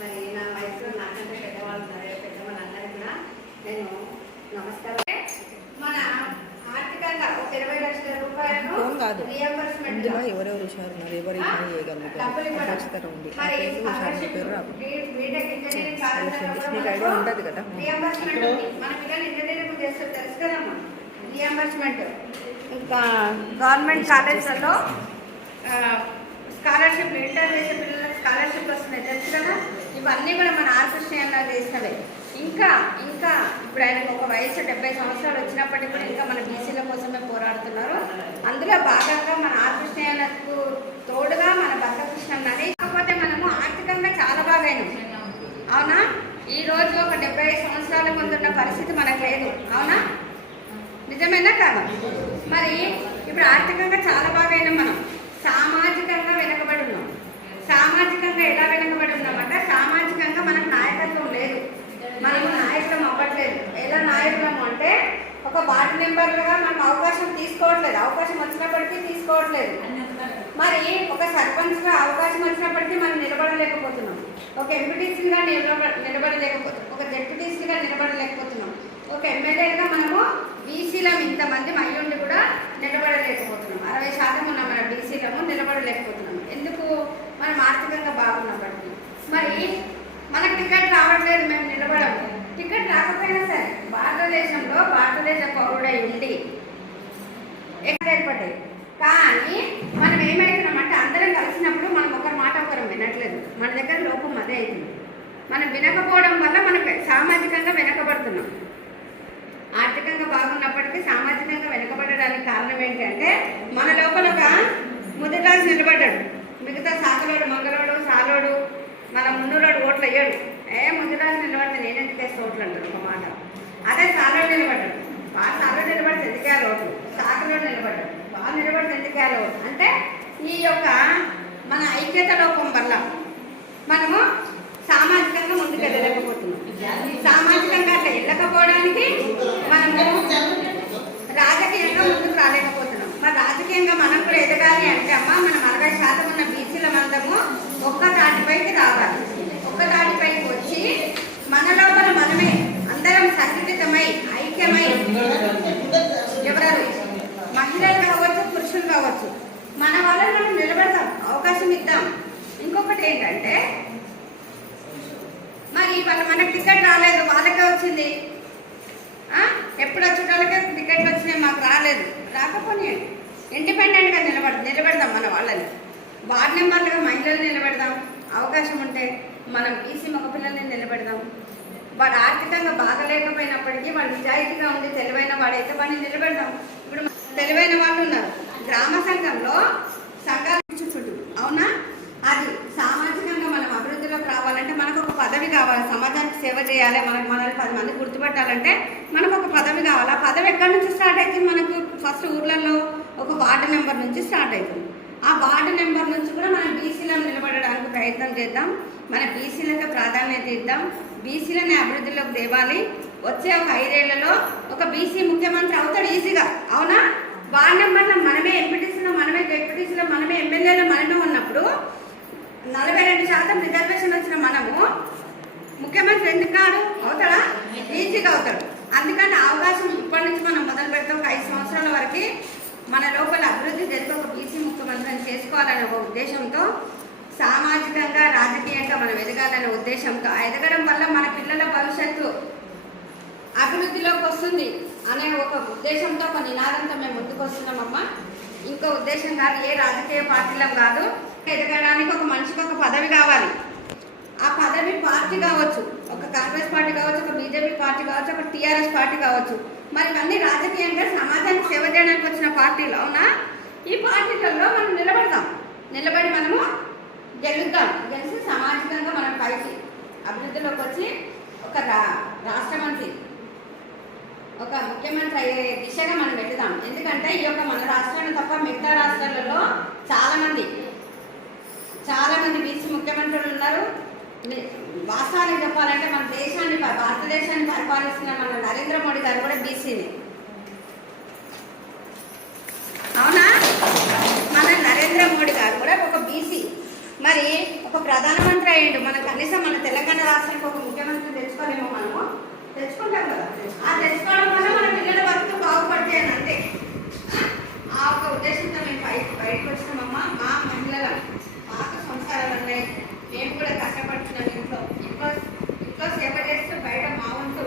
మరి నా వయసులో నాకంటే పెద్దవాళ్ళు పెద్దవాళ్ళందరూ కూడా నేను నమస్కారం. మన ఆర్థికంగా ఒక 20 లక్షల రూపాయలు రియంబర్స్మెంట్ ఎవరెవరు హుషారు ఉన్నారు, ఎవరు చేయగలుగుతారు ఉంది మీకు ఐడియా ఉంటుంది కదా. రియంబర్స్మెంట్ మన పిల్లలు ఇంజనీరింగ్ చేస్తారు తెలుసు కదమ్మా. రియంబర్స్మెంట్ ఇంకా గవర్నమెంట్ కాలేజీలలో స్కాలర్షిప్ ఇంటర్ చేసే పిల్లలకు స్కాలర్షిప్ వస్తున్నాయి తెలుసు కదా. ఇవన్నీ కూడా మన ఆర్కృష్ణ చేసినవే. ఇంకా ఇంకా ఇప్పుడు ఆయనకు ఒక వయసు 70 సంవత్సరాలు వచ్చినప్పటికీ కూడా ఇంకా మన బీసీల కోసమే పోరాడుతున్నారు. అందులో భాగంగా మన ఆర్కృష్ణకు తోడుగా మన భద్రకృష్ణ అని. కాకపోతే మనము ఆర్థికంగా చాలా బాగా అయినాం అవునా. ఈ రోజు ఒక 75 సంవత్సరాల ముందున్న పరిస్థితి మనకు లేదు అవునా, నిజమేనా కాదు. మరి ఇప్పుడు ఆర్థికంగా చాలా బాగా అయినాం. మనం సామాజికంగా వెనకబడి ఉన్నాం. సామాజికంగా ఎలా వెనకబడి ఉన్నామంటే సామాజికంగా మనకు నాయకత్వం లేదు, మనము నాయకులం అవ్వట్లేదు. ఎలా నాయకులము అంటే ఒక వార్డు మెంబర్లుగా మనం అవకాశం తీసుకోవట్లేదు, అవకాశం వచ్చినప్పటికీ తీసుకోవట్లేదు. మరి ఒక సర్పంచ్గా అవకాశం వచ్చినప్పటికీ మనం నిలబడలేకపోతున్నాం, ఒక ఎంపీటీసీగా నిలబడలేకపోతున్నాం, ఒక జెడ్పీటీసీగా నిలబడలేకపోతున్నాం, ఒక ఎమ్మెల్యేగా మనము బీసీలం ఇంతమంది అయ్యుండి కూడా నిలబడలేకపోతున్నాం. 60% ఉన్న మన బీసీలము నిలబడలేకపోతున్నాం. ఎందుకు? మనం ఆర్థికంగా బాగున్నప్పటికీ. మరి మనకు టికెట్ రావట్లేదు, మేము నిలబడము. టికెట్ రాకపోయినా సరే భారతదేశంలో భారతదేశ పౌరుడై ఉండి ఏర్పడ్డాయి. కానీ మనం ఏమవుతున్నామంటే అందరం కలిసినప్పుడు మనం ఒకరి మాట ఒకరు వినట్లేదు. మన దగ్గర లోపం అదే అవుతుంది. మనం వినకపోవడం వల్ల మనం సామాజికంగా వెనకబడుతున్నాం. ఆర్థికంగా బాగున్నప్పటికీ సామాజికంగా వెనకబడడానికి కారణం ఏంటంటే మన లోపల ఒక ముదిరాజు నిలబడ్డాడు. మిగతా సాకలోడు మంగళోడు సాలోడు మన మున్నురాడు ఓట్లు అయ్యాడు. ముదిరాజు నిలబడితే నేనెందుకు వేస్తే ఓట్లు అంటారు ఒక మాట. అదే సాలోడు నిలబడ్డాడు. వాళ్ళు సాలోడు నిలబడితే ఎందుకేయాలి ఓట్లు, సాకలోడు నిలబడ్డాడు వాళ్ళు నిలబడితే ఎందుకేయాలి ఓట్లు. అంటే ఈ యొక్క మన ఐక్యత లోపం వల్ల మనము సామాజికంగా ముందుకు వెళ్ళలేకపోతున్నాం. సామాజికంగా అట్లా వెళ్ళకపోవడానికి మనము రాజకీయంగా ముందుకు రాలేకపోతున్నాం. మరి రాజకీయంగా మనం కూడా ఎదగాలి అంటే అమ్మ మనం 60% ఉన్న బీసీల మందము ఒక్క తాటిపైకి రావాలి. ఒక్క తాటిపైకి వచ్చి మన లోపల మనమే అందరం సంఘటితమై ఐక్యమై ఎవరు మహిళలు కావచ్చు పురుషులు కావచ్చు మన వాళ్ళని మనం నిలబడతాం, అవకాశం ఇద్దాం. ఇంకొకటి ఏంటంటే మరి వాళ్ళ మనకు టికెట్ రాలేదు, వాళ్ళకే వచ్చింది. ఎప్పుడు వచ్చేటోళ్ళకే టికెట్లు వచ్చినాయి, మాకు రాలేదు. రాకపోతే ఇండిపెండెంట్గా నిలబెడదాం మన వాళ్ళని. వార్డు మెంబర్లుగా మహిళలు నిలబెడదాం. అవకాశం ఉంటే మనం బీసీ మగపిల్లల్ని నిలబెడదాం. వాడు ఆర్థికంగా బాగలేకపోయినప్పటికీ వాడు నిజాయితీగా ఉంది, తెలివైన వాడైతే వాడిని నిలబెడదాం. ఇప్పుడు తెలివైన వాళ్ళు ఉన్నారు గ్రామ సంఘంలో సంఘాలు చుట్టూ అవునా. అది సామాజికంగా మనం అభివృద్ధిలోకి రావాలంటే మనకు ఒక పదవి కావాలి, సమాజానికి సేవ చేయాలి, మనల్ని 10 మంది గుర్తుపట్టాలంటే మనకు ఒక పదవి కావాలి. ఆ పదవి ఎక్కడి నుంచి స్టార్ట్ అవుతుంది? మనకు ఫస్ట్ ఊర్లలో ఒక వార్డు నెంబర్ నుంచి స్టార్ట్ అవుతుంది. ఆ వార్డు నెంబర్ నుంచి కూడా మనం బీసీలను నిలబడడానికి ప్రయత్నం చేద్దాం. మన బీసీలకు ప్రాధాన్యత ఇద్దాం, బీసీలని అభివృద్ధిలోకి తేవాలి. వచ్చే ఒక 5 ఏళ్లలో ఒక బీసీ ముఖ్యమంత్రి అవుతాడు ఈజీగా అవునా. వార్డు నెంబర్లో మనమే ఎంపీటీసీలో మనమే జెడ్పీటీసీలో మనమే ఎమ్మెల్యేలో మనమే ఉన్నప్పుడు 42% రిజర్వేషన్ వచ్చిన మనము ముఖ్యమంత్రి ఎందుకు కాదు? అవుతాడా? ఈజీగా అవుతాడు. అందుకని అవకాశం ఇప్పటి నుంచి మనం మొదలు పెడతాం. ఒక 5 సంవత్సరాల వరకు మన లోపల అభివృద్ధి జరిగే ఒక బీసీ ముఖ్యమంత్రిని చేసుకోవాలనే ఒక ఉద్దేశంతో సామాజికంగా రాజకీయంగా మనం ఎదగాలనే ఉద్దేశంతో ఎదగడం వల్ల మన పిల్లల భవిష్యత్తు అభివృద్ధిలోకి వస్తుంది అనే ఒక ఉద్దేశంతో ఒక నినాదంతో మేము ముందుకు వస్తున్నామమ్మా. ఇంకో ఉద్దేశం కాదు, ఏ రాజకీయ పార్టీలో కాదు. ఎదగడానికి ఒక మనిషికి ఒక పదవి కావాలి. ఆ పదవి పార్టీ కావచ్చు, ఒక కాంగ్రెస్ పార్టీ కావచ్చు, ఒక బీజేపీ పార్టీ కావచ్చు, ఒక టీఆర్ఎస్ పార్టీ కావచ్చు. మరి ఇవన్నీ రాజకీయంగా సమాజానికి సేవ చేయడానికి వచ్చిన పార్టీలు అవునా. ఈ పార్టీలలో మనం నిలబడి మనము గెలిచి సామాజికంగా మనం పైకి అభివృద్ధిలోకి వచ్చి ఒక రాష్ట్ర మంత్రి ఒక ముఖ్యమంత్రి అయ్యే దిశగా మనం పెడదాం. ఎందుకంటే ఈ యొక్క మన రాష్ట్రాన్ని తప్ప మిగతా రాష్ట్రాలలో చాలా మంది బీసీ ముఖ్యమంత్రులు ఉన్నారు. వాస్తవానికి చెప్పాలంటే మన దేశాన్ని భారతదేశాన్ని పరిపాలిస్తున్న మన నరేంద్ర మోడీ గారు కూడా బీసీని. అవునా? మన నరేంద్ర మోడీ గారు కూడా ఒక బీసీ. మరి ఒక ప్రధానమంత్రి అయ్యిండు. మనం కనీసం మన తెలంగాణ రాష్ట్రానికి ఒక ముఖ్యమంత్రి తెచ్చుకోలేమో, మనము తెచ్చుకుంటాం కదా. ఆ తెచ్చుకోవడం వల్ల మన పిల్లల బతుకు బాగుపడతాయి అని అంతే. ఆ ఒక ఉద్దేశంతో మేము బయటకు వచ్చినామమ్మా. మా మహిళల మాకు సంసారాలు ఉన్నాయి, మేము కూడా కష్టపడుతున్నాం. ఇంట్లో సేవ చేస్తూ బయట మా వంతు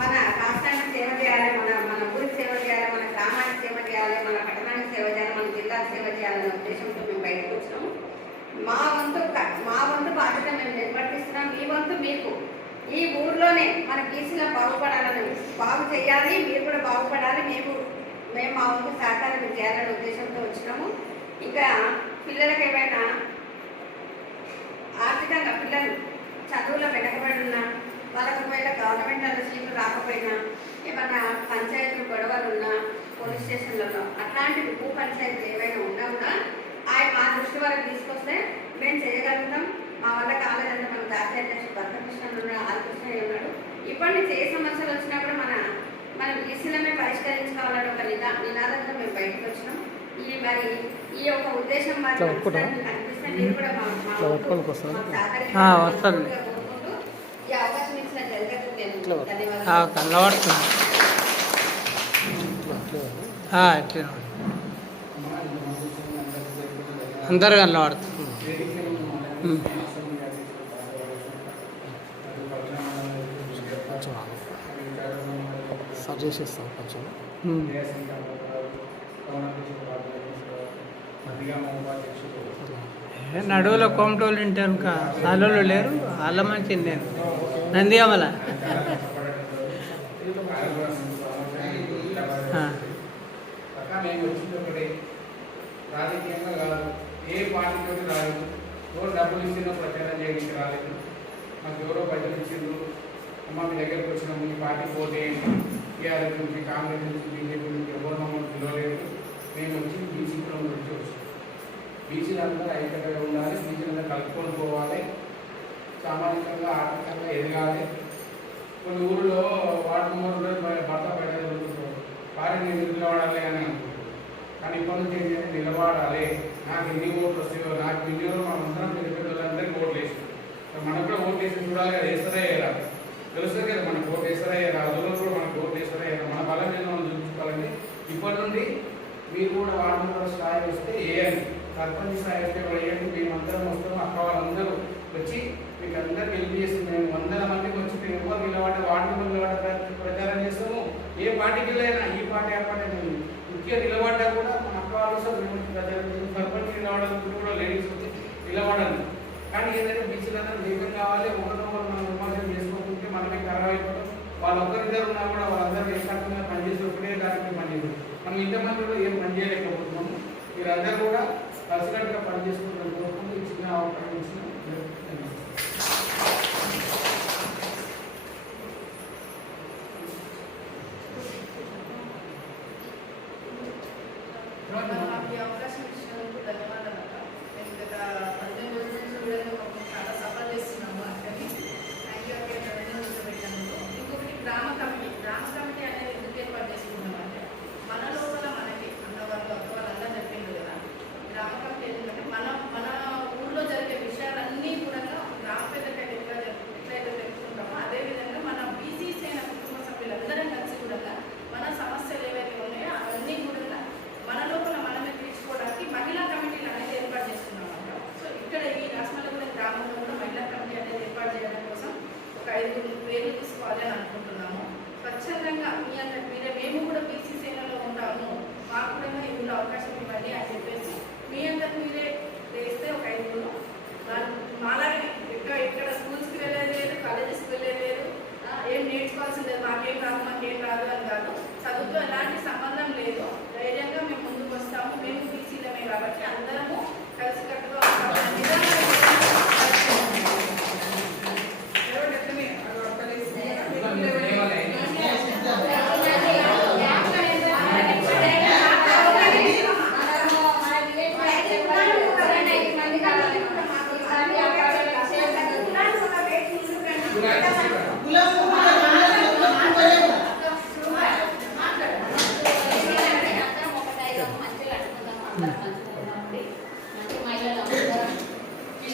మన రాష్ట్రానికి సేవ చేయాలి, మన ఊరికి సేవ చేయాలి, మన గ్రామానికి సేవ చేయాలి, మన పట్టణానికి సేవ చేయాలి, మన జిల్లాకు సేవ చేయాలనే ఉద్దేశంతో మేము బయటకు వచ్చినాము. మా వంతు బాధ్యత మేము నిర్వర్తిస్తున్నాం. మీ వంతు మీకు ఈ ఊర్లోనే మన బీసీలో బాగుపడాలని, బాగు చేయాలి, మీరు కూడా బాగుపడాలి, మేము మా వంతు సహకారం చేయాలనే ఉద్దేశంతో వచ్చినాము. ఇంకా పిల్లలకి ఏమైనా ఆర్థికంగా పిల్లలు చదువులో వెనకబడి ఉన్నా, వాళ్ళకి ఒకవేళ గవర్నమెంట్ సీట్లు రాకపోయినా, ఏమైనా పంచాయతీ గొడవలు ఉన్నా, పోలీస్ స్టేషన్లలో అట్లాంటివి భూ పంచాయతీలు ఏవైనా ఉన్నా కూడా మా దృష్టి వరకు తీసుకొస్తే మేము చేయగలుగుతాం. మా వల్ల కాలేదంటే మన జాతీయ అధ్యక్షుడు భద్రకృష్ణ ఉన్నాడు, ఆలకృష్ణ ఉన్నాడు. ఇప్పటి నుంచి ఏ సమస్యలు వచ్చినా కూడా మన బీసీలమే పరిష్కరించుకోవాలని ఒక నినాదంతో మేము బయటకు వచ్చినాం. ఈ యొక్క ఉద్దేశం కనిపిస్తే మీరు కూడా సహకరించాలని ఈ అవకాశం ఇచ్చిన జరుగుతుంది. ధన్యవాదాలు. అందరు కనబడుతుంది. సజెస్ట్ చేస్తాం కొంచెం. నడువులో కోమటోళ్ళు ఇంటారు, సాలోళ్ళు లేరు, వాళ్ళ మంచిది. నేను నందిగామల రాజకీయంగా కాదు, ఏ పార్టీతో రాలేదు. ఎవరు డబ్బులు ఇచ్చిందో ప్రచారం చేయడానికి రాలేదు. మాకు ఎవరో బయటకు ఇచ్చిండ్రు, అమ్మ మీ దగ్గరకు వచ్చినాము, మీ పార్టీ పోతే టీఆర్ఎస్ నుంచి, కాంగ్రెస్ నుంచి, బీజేపీ నుంచి ఎవరు మమ్మల్ని పిలవలేదు. మేము వచ్చి బీసీ కులం నుంచి వచ్చాం. బీసీలందరూ ఐక్యతగా ఉండాలి, బీసీలందరూ కలుపుకొని పోవాలి, సామాజికంగా ఆర్థికంగా ఎదగాలి. కొన్ని ఊళ్ళో వార్డు మెంబర్లు భర్త బయట జరుగుతుంటారు, వారిని నిలబడాలి అని అనుకుంటారు. కానీ ఇప్పటి నుంచి ఏంటంటే నిలబడాలి. నాకు ఎన్ని ఓట్లు వస్తాయో, నాకు ఎన్ని మనందరం పిల్లలందరికీ ఓట్లు వేసాం. మనకు కూడా ఓట్లు వేసి చూడాలి కదా, వేస్తారా వేయరా తెలుస్తుంది కదా. మనకు ఓట్లు వేస్తారా వేయరా, అదులో కూడా మనకు ఓట్లు వేస్తారా వేయరా, మన బలం మీద మనం చూపించుకోవాలంటే ఇప్పటి నుండి మీరు కూడా వార్డు మెంబర్ స్థాయి వస్తే వేయండి, సర్పంచ్ స్థాయి వస్తే వేయండి. మేమందరం వస్తాము, అక్క వాళ్ళందరూ వచ్చి మీకు అందరూ హెల్ప్ చేస్తుంది. మేము 100 మందికి వచ్చి మేము ఎవరు నిలబడి వార్డు మెంబర్ నిలబడే ప్రచారం చేస్తాము. ఏ పార్టీకి వెళ్ళైనా ఈ పార్టీ ఆ పార్టీ ముఖ్యంగా నిలబడ్డా కూడా మన అక్క వాళ్ళు మేము ప్రచారం చేస్తాం. సర్పంచ్ నిలబడాలి కూడా లేడీస్ వచ్చి నిలబడాలి. కానీ ఏదైతే బీసీలందరూ వేగం కావాలి, ఒకరినొకరు మనం విమర్శనం చేసుకోకుంటే మనమే ఖరాబ్ అయిపోతాం. వాళ్ళు ఒకరిద్దరు ఉన్నా కూడా వాళ్ళందరూ ఏకాంతంగా పనిచేసి ఒకటే దానికి పనిచేస్తారు. మనం ఇంతమంది కూడా ఏం పని చేయలేకపోతున్నాము. మీరందరూ కూడా కలిసికట్టుగా పనిచేసుకుంటారు. కోరుకుంటూ చిన్న అవకాశం ఇచ్చిన అవకాశం ఇచ్చినందుకు ధన్యవాదాలు. మేము గత 18 రోజుల నుంచి కూడా చాలా సఫర్ చేస్తున్నాము. అందుకని థ్యాంక్ యూ అక్కడ 18 రోజులు పెట్టినందుకు. ఇంకొకటి గ్రామ కమిటీ అనేది ఎందుకు ఏర్పాటు చేసుకున్నాం అంటే మన లోపల మనకి అన్నవాళ్ళు అక్క వాళ్ళందరూ చెప్పిండ్రు కదా. గ్రామ కమిటీ ఎందుకంటే మన ఊళ్ళో జరిగే విషయాలన్నీ కూడా గ్రామ పెద్దగా ఎట్లయితే తెలుసుకుంటామో అదేవిధంగా మన బీసీసీ అయిన కుటుంబ సభ్యులందరం కలిసి కూడా మన సమస్యలు ఏవైతే ఉన్నాయో అవన్నీ కూడా మన లోపల మనమే తీర్చుకోవడానికి మహిళా కమిటీలు అనేది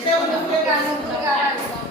ముగ్గురు కావాలి, ముగ్గురు కావాలి.